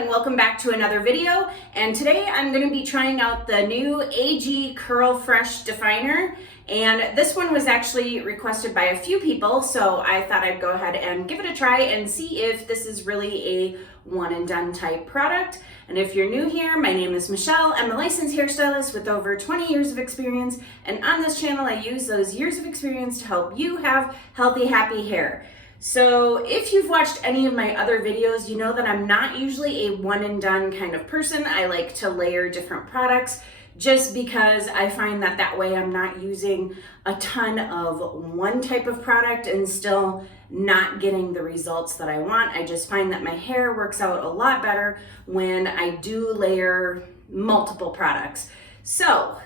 and welcome back to another video. And today I'm going to be trying out the new AG Curl Fresh Definer. And this one was actually requested by a few people, so I thought I'd go ahead and give it a try and see if this is really a one and done type product. And if you're new here, my name is Michelle. I'm a licensed hairstylist with over 20 years of experience. And on this channel, I use those years of experience to help you have healthy, happy hair. So if you've watched any of my other videos, you know that I'm not usually a one and done kind of person. I like to layer different products just because I find that that way I'm not using a ton of one type of product and still not getting the results that I want. I just find that my hair works out a lot better when I do layer multiple products. So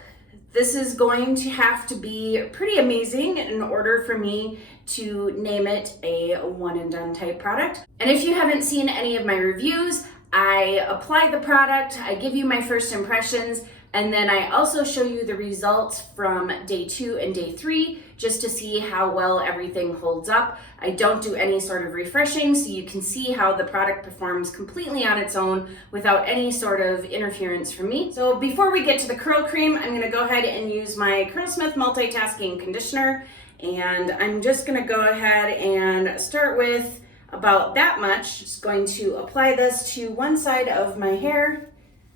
this is going to have to be pretty amazing in order for me to name it a one and done type product. And if you haven't seen any of my reviews, I apply the product, I give you my first impressions, and then I also show you the results from day 2 and day 3 just to see how well everything holds up. I don't do any sort of refreshing, so you can see how the product performs completely on its own without any sort of interference from me. So before we get to the curl cream, I'm gonna go ahead and use my Curlsmith Multitasking Conditioner. And I'm just gonna go ahead and start with about that much. Just going to apply this to one side of my hair.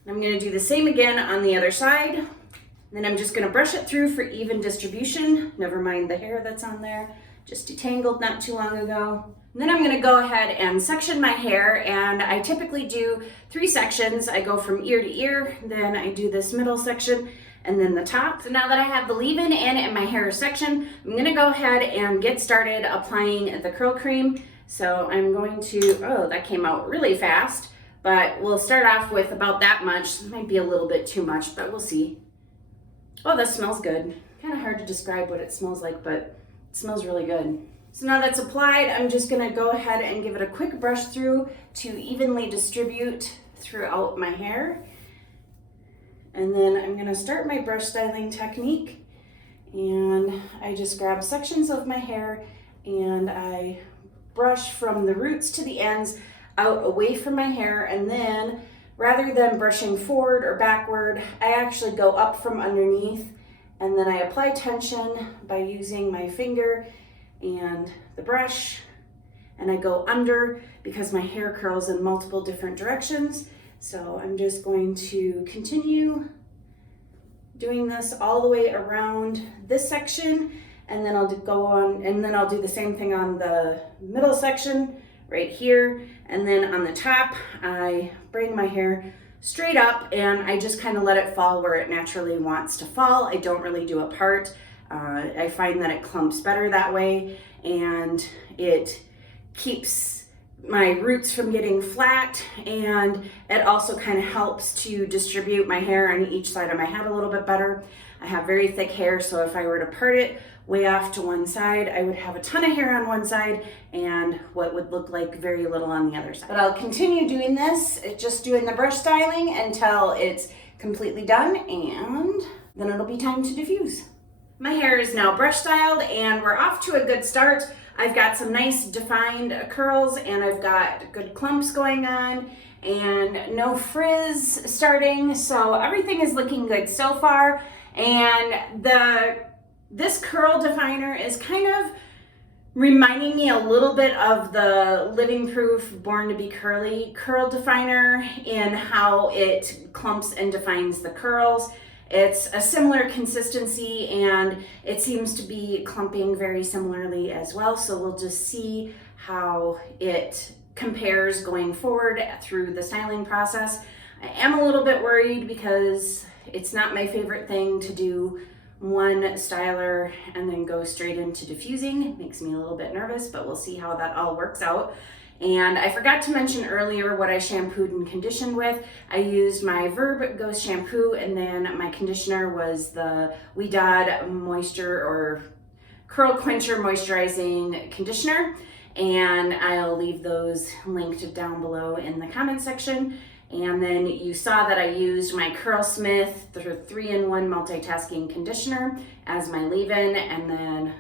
I'm gonna do the same again on the other side. Then I'm just gonna brush it through for even distribution. Never mind the hair that's on there, just detangled not too long ago. And then I'm gonna go ahead and section my hair, and I typically do 3 sections. I go from ear to ear, then I do this middle section, and then the top. So now that I have the leave-in and my hair section, I'm gonna go ahead and get started applying the curl cream. So I'm going to, oh, that came out really fast, but we'll start off with about that much. It might be a little bit too much, but we'll see. Oh, that smells good. Kind of hard to describe what it smells like, but it smells really good. So now that's applied, I'm just gonna go ahead and give it a quick brush through to evenly distribute throughout my hair. And then I'm gonna start my brush styling technique, and I just grab sections of my hair and I brush from the roots to the ends out away from my hair, and then rather than brushing forward or backward, I actually go up from underneath, and then I apply tension by using my finger and the brush, and I go under because my hair curls in multiple different directions. So I'm just going to continue doing this all the way around this section, and then I'll go on, and then I'll do the same thing on the middle section right here. And then on the top, I bring my hair straight up and I just kind of let it fall where it naturally wants to fall. I don't really do a part. I find that it clumps better that way, and it keeps my roots from getting flat, and it also kind of helps to distribute my hair on each side of my head a little bit better. I have very thick hair, so if I were to part it way off to one side, I would have a ton of hair on one side and what would look like very little on the other side. But I'll continue doing this, just doing the brush styling until it's completely done, and then it'll be time to diffuse. My hair is now brush styled and we're off to a good start. I've got some nice defined curls, and I've got good clumps going on and no frizz starting. So everything is looking good so far. And this curl definer is kind of reminding me a little bit of the Living Proof Born to Be Curly curl definer in how it clumps and defines the curls. It's a similar consistency, and it seems to be clumping very similarly as well. So we'll just see how it compares going forward through the styling process. I am a little bit worried because it's not my favorite thing to do one styler and then go straight into diffusing. It makes me a little bit nervous, but we'll see how that all works out. And I forgot to mention earlier what I shampooed and conditioned with. I used my Verb Ghost shampoo, and then my conditioner was the Ouidad Moisture or Curl Quencher Moisturizing Conditioner. And I'll leave those linked down below in the comment section. And then you saw that I used my Curlsmith, the 3-in-1 multitasking conditioner as my leave-in, and then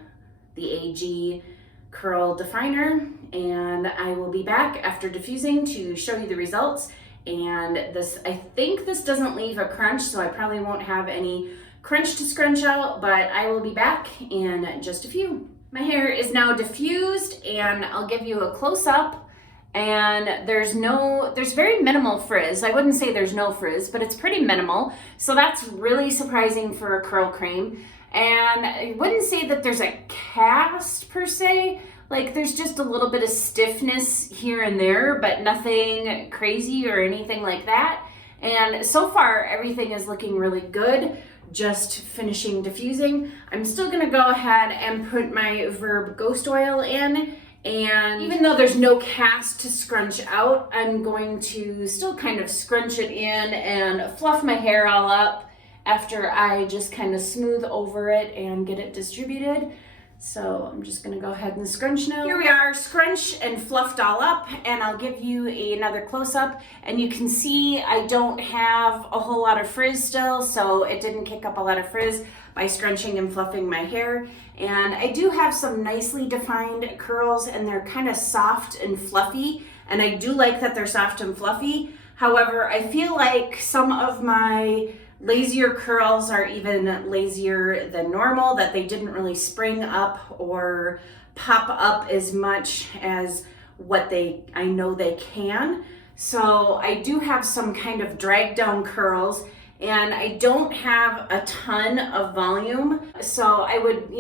the AG curl definer. And I will be back after diffusing to show you the results And this, I think this doesn't leave a crunch, so I probably won't have any crunch to scrunch out, but I will be back in just a few. My hair is now diffused, and I'll give you a close-up. And there's very minimal frizz. I wouldn't say there's no frizz, but it's pretty minimal. So that's really surprising for a curl cream. And I wouldn't say that there's a cast per se. Like, there's just a little bit of stiffness here and there, but nothing crazy or anything like that. And so far, everything is looking really good. Just finishing diffusing. I'm still gonna go ahead and put my Verb Ghost Oil in. And even though there's no cast to scrunch out, I'm going to still kind of scrunch it in and fluff my hair all up after I just kind of smooth over it and get it distributed. So I'm just gonna go ahead and scrunch now. Here we are, scrunched and fluffed all up, and I'll give you another close-up. And you can see I don't have a whole lot of frizz still, so it didn't kick up a lot of frizz by scrunching and fluffing my hair. And I do have some nicely defined curls, and they're kind of soft and fluffy, and I do like that they're soft and fluffy. However, I feel like some of my lazier curls are even lazier than normal, that they didn't really spring up or pop up as much as what I know they can. So I do have some kind of drag down curls, and I don't have a ton of volume. So I would,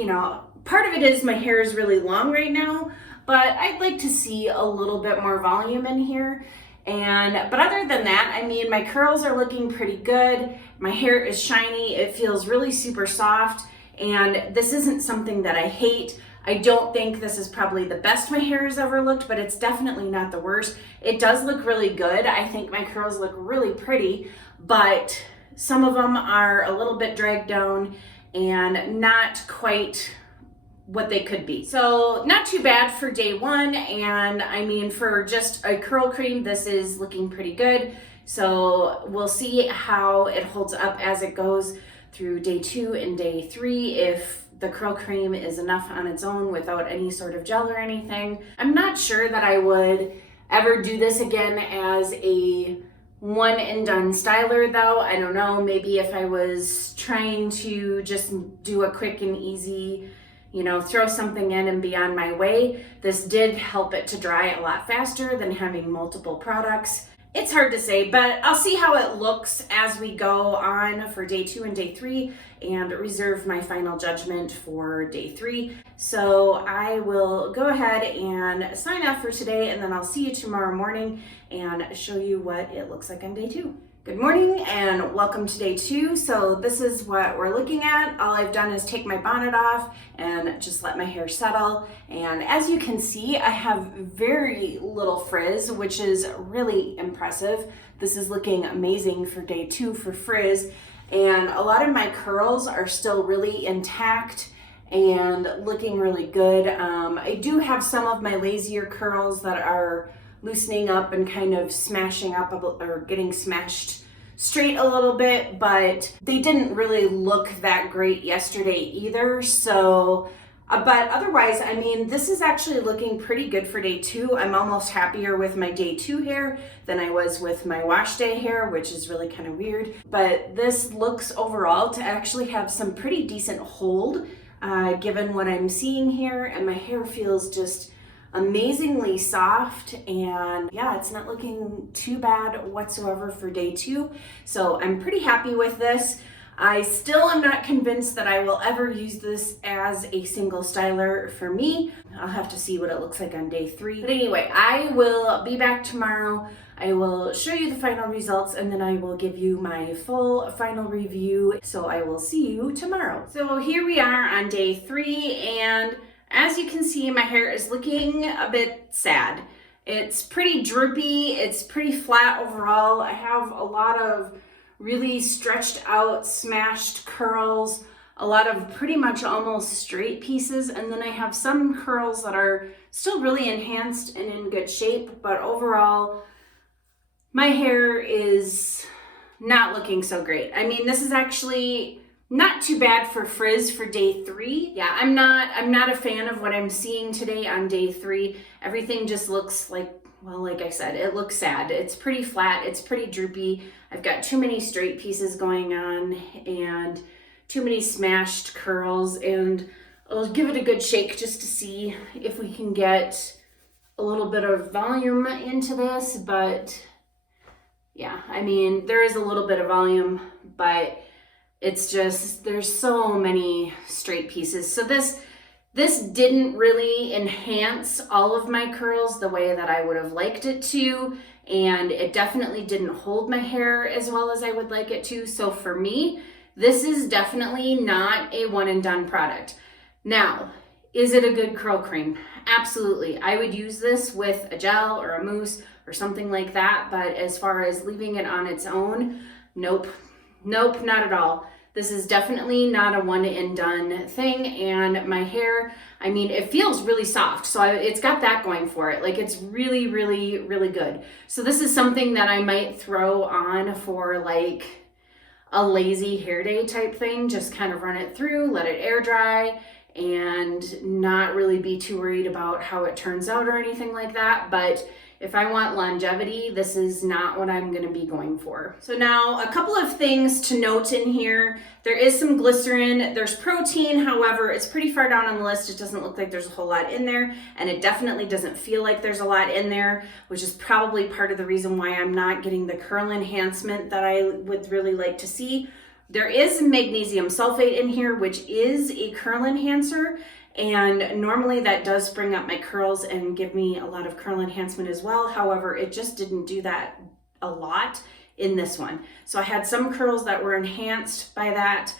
part of it is my hair is really long right now, but I'd like to see a little bit more volume in here. But other than that, I mean, my curls are looking pretty good. My hair is shiny. It feels really super soft. And this isn't something that I hate. I don't think this is probably the best my hair has ever looked, but it's definitely not the worst. It does look really good. I think my curls look really pretty, but some of them are a little bit dragged down and not quite what they could be. So not too bad for day one, and I mean, for just a curl cream, this is looking pretty good. So we'll see how it holds up as it goes through day 2 and day 3, if the curl cream is enough on its own without any sort of gel or anything. I'm not sure that I would ever do this again as a one and done styler though. I don't know, maybe if I was trying to just do a quick and easy, throw something in and be on my way. This did help it to dry a lot faster than having multiple products. It's hard to say, but I'll see how it looks as we go on for day 2 and day 3 and reserve my final judgment for day 3. So I will go ahead and sign off for today, and then I'll see you tomorrow morning and show you what it looks like on day 2. Good morning and welcome to day 2. So this is what we're looking at. All I've done is take my bonnet off and just let my hair settle. And as you can see, I have very little frizz, which is really impressive. This is looking amazing for day 2 for frizz. And a lot of my curls are still really intact and looking really good. I do have some of my lazier curls that are loosening up and kind of smashing up or getting smashed straight a little bit, but they didn't really look that great yesterday either. So, but otherwise, I mean, this is actually looking pretty good for day 2. I'm almost happier with my day 2 hair than I was with my wash day hair, which is really kind of weird. But this looks overall to actually have some pretty decent hold, given what I'm seeing here, and my hair feels just amazingly soft, and yeah, it's not looking too bad whatsoever for day 2. So I'm pretty happy with this. I still am not convinced that I will ever use this as a single styler for me. I'll have to see what it looks like on day 3. But anyway, I will be back tomorrow. I will show you the final results, and then I will give you my full final review. So I will see you tomorrow. So here we are on day 3, and as you can see, my hair is looking a bit sad. It's pretty droopy, it's pretty flat overall. I have a lot of really stretched out, smashed curls, a lot of pretty much almost straight pieces, and then I have some curls that are still really enhanced and in good shape, but overall, my hair is not looking so great. I mean, this is actually not too bad for frizz for day 3. Yeah, I'm not a fan of what I'm seeing today on day 3. Everything just looks like well, like I said, it looks sad. It's pretty flat, it's pretty droopy. I've got too many straight pieces going on and too many smashed curls, and I'll give it a good shake just to see if we can get a little bit of volume into this. But yeah, I mean, there is a little bit of volume, but it's just, there's so many straight pieces. So this didn't really enhance all of my curls the way that I would have liked it to, and it definitely didn't hold my hair as well as I would like it to. So for me, this is definitely not a one and done product. Now, is it a good curl cream? Absolutely. I would use this with a gel or a mousse or something like that, but as far as leaving it on its own, nope, not at all. This is definitely not a one and done thing, and my hair, I mean, it feels really soft, so it's got that going for it. Like, it's really, really, really good. So this is something that I might throw on for like a lazy hair day type thing. Just kind of run it through, let it air dry, and not really be too worried about how it turns out or anything like that. But if I want longevity, this is not what I'm gonna be going for. So now, a couple of things to note in here. There is some glycerin, there's protein, however, it's pretty far down on the list. It doesn't look like there's a whole lot in there, and it definitely doesn't feel like there's a lot in there, which is probably part of the reason why I'm not getting the curl enhancement that I would really like to see. There is magnesium sulfate in here, which is a curl enhancer. And normally that does bring up my curls and give me a lot of curl enhancement as well. However, it just didn't do that a lot in this one. So I had some curls that were enhanced by that,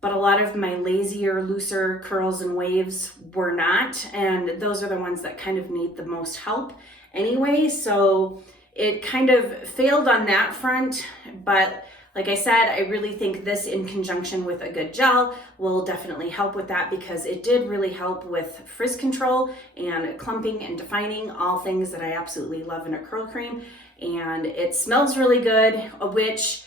but a lot of my lazier, looser curls and waves were not. And those are the ones that kind of need the most help anyway. So it kind of failed on that front, but like I said, I really think this in conjunction with a good gel will definitely help with that, because it did really help with frizz control and clumping and defining, all things that I absolutely love in a curl cream. And it smells really good, which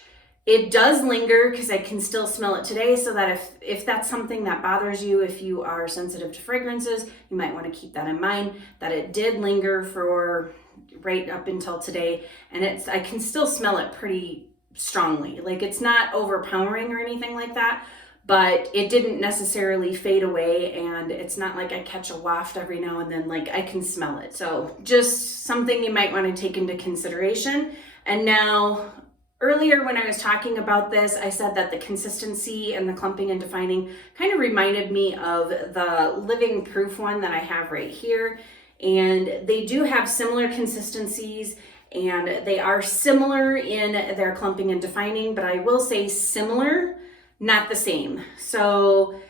it does linger because I can still smell it today. So that if that's something that bothers you, if you are sensitive to fragrances, you might want to keep that in mind, that it did linger for right up until today. And I can still smell it pretty strongly. Like, it's not overpowering or anything like that, but it didn't necessarily fade away, and it's not like I catch a waft every now and then. Like, I can smell it. So just something you might want to take into consideration. And now, earlier when I was talking about this, I said that the consistency and the clumping and defining kind of reminded me of the Living Proof one that I have right here. And they do have similar consistencies, and they are similar in their clumping and defining, but I will say similar, not the same. So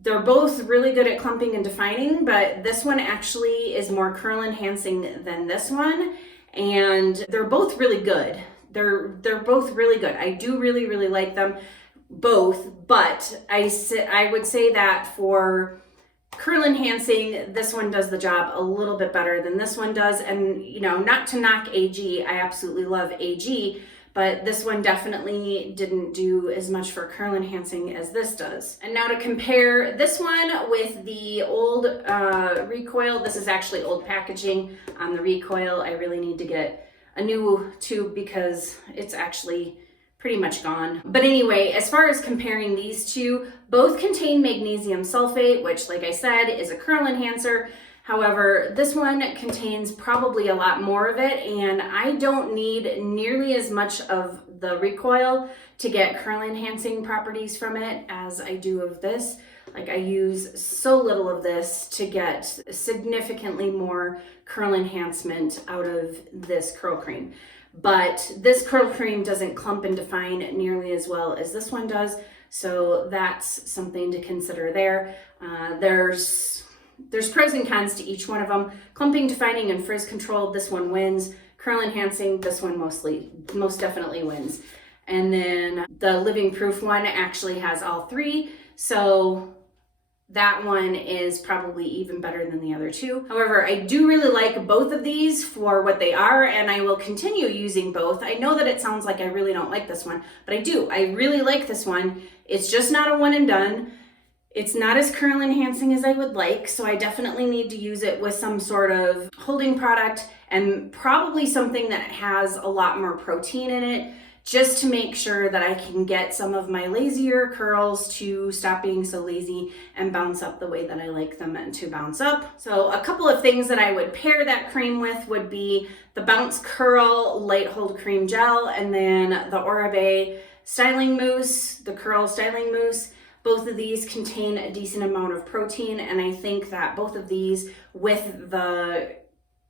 they're both really good at clumping and defining, but this one actually is more curl enhancing than this one, and they're both really good. They're both really good. I do really, really like them both, but I would say that for curl enhancing, this one does the job a little bit better than this one does. And, you know, not to knock AG, I absolutely love AG, but this one definitely didn't do as much for curl enhancing as this does. And now to compare this one with the old recoil, this is actually old packaging on the recoil. I really need to get a new tube because it's actually pretty much gone. But anyway, as far as comparing these two, both contain magnesium sulfate, which, like I said, is a curl enhancer. However, this one contains probably a lot more of it, and I don't need nearly as much of the recoil to get curl enhancing properties from it as I do of this. Like, I use so little of this to get significantly more curl enhancement out of this curl cream. But this curl cream doesn't clump and define nearly as well as this one does. So that's something to consider there. There's pros and cons to each one of them. Clumping, defining, and frizz control, this one wins. Curl enhancing, this one most definitely wins. And then the Living Proof one actually has all three. So that one is probably even better than the other two. However, I do really like both of these for what they are, and I will continue using both. I know that it sounds like I really don't like this one, but I do. I really like this one. It's just not a one and done. It's not as curl enhancing as I would like, so I definitely need to use it with some sort of holding product and probably something that has a lot more protein in it, just to make sure that I can get some of my lazier curls to stop being so lazy and bounce up the way that I like them to bounce up. So a couple of things that I would pair that cream with would be the Bounce Curl Light Hold Cream Gel, and then the Oribe Styling Mousse, the Curl Styling Mousse. Both of these contain a decent amount of protein, and I think that both of these with the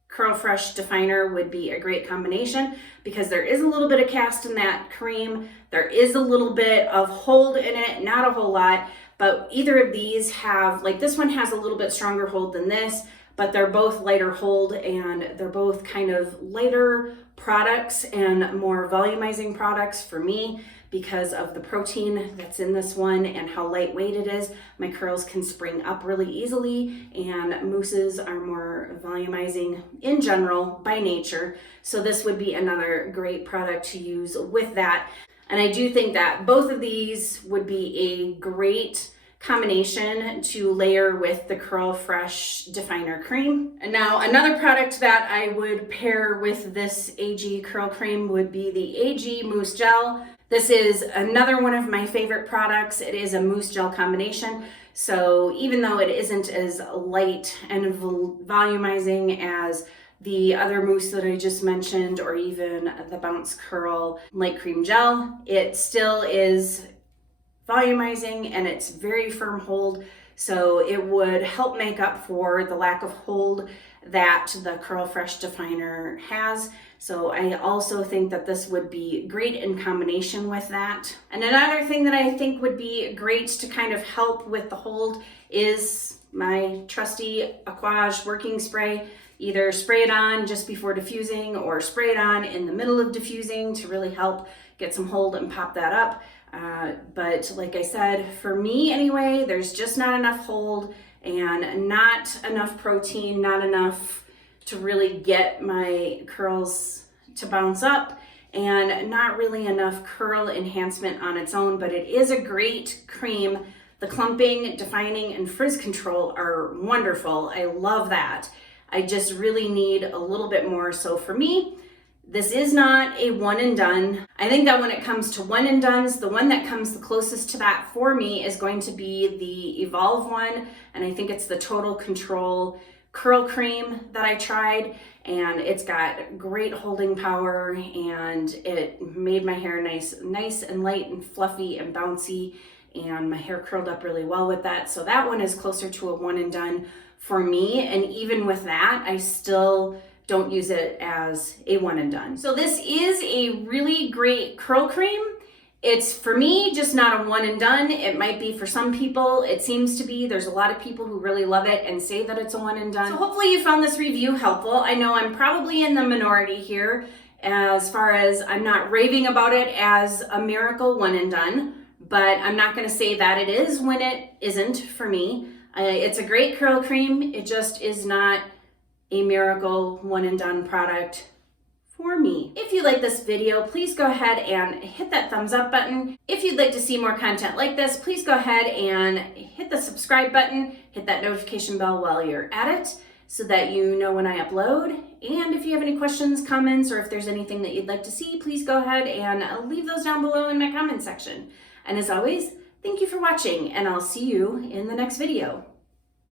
Curl Fresh Definer would be a great combination, because there is a little bit of cast in that cream. There is a little bit of hold in it, not a whole lot, but either of these have, like this one has a little bit stronger hold than this, but they're both lighter hold, and they're both kind of lighter products and more volumizing products for me. Because of the protein that's in this one and how lightweight it is, my curls can spring up really easily, and mousses are more volumizing in general by nature. So this would be another great product to use with that. And I do think that both of these would be a great combination to layer with the Curl Fresh Definer Cream. And now another product that I would pair with this AG Curl Cream would be the AG Mousse Gel. This is another one of my favorite products. It is a mousse gel combination. So even though it isn't as light and volumizing as the other mousse that I just mentioned, or even the Bounce Curl Light Cream Gel, it still is volumizing and it's very firm hold. So it would help make up for the lack of hold that the Curl Fresh Definer has. So I also think that this would be great in combination with that. And another thing that I think would be great to kind of help with the hold is my trusty Aquage working spray. Either spray it on just before diffusing or spray it on in the middle of diffusing to really help get some hold and pop that up. But like I said, for me anyway, there's just not enough hold and not enough protein, not enough to really get my curls to bounce up, and not really enough curl enhancement on its own, but it is a great cream. The clumping, defining, and frizz control are wonderful. I love that. I just really need a little bit more. So for me, this is not a one and done. I think that when it comes to one and dones, the one that comes the closest to that for me is going to be the Evolve one. And I think it's the Total Control Curl Cream that I tried. And it's got great holding power, and it made my hair nice and light and fluffy and bouncy. And my hair curled up really well with that. So that one is closer to a one and done for me. And even with that, I still don't use it as a one and done. So this is a really great curl cream. It's, for me, just not a one and done. It might be for some people. It seems to be. There's a lot of people who really love it and say that it's a one and done. So hopefully you found this review helpful. I know I'm probably in the minority here as far as I'm not raving about it as a miracle one and done, but I'm not gonna say that it is when it isn't for me. It's a great curl cream. It just is not a miracle one and done product for me. If you like this video, please go ahead and hit that thumbs up button. If you'd like to see more content like this, please go ahead and hit the subscribe button, hit that notification bell while you're at it so that you know when I upload. And if you have any questions, comments, or if there's anything that you'd like to see, please go ahead and leave those down below in my comment section. And as always, thank you for watching, and I'll see you in the next video.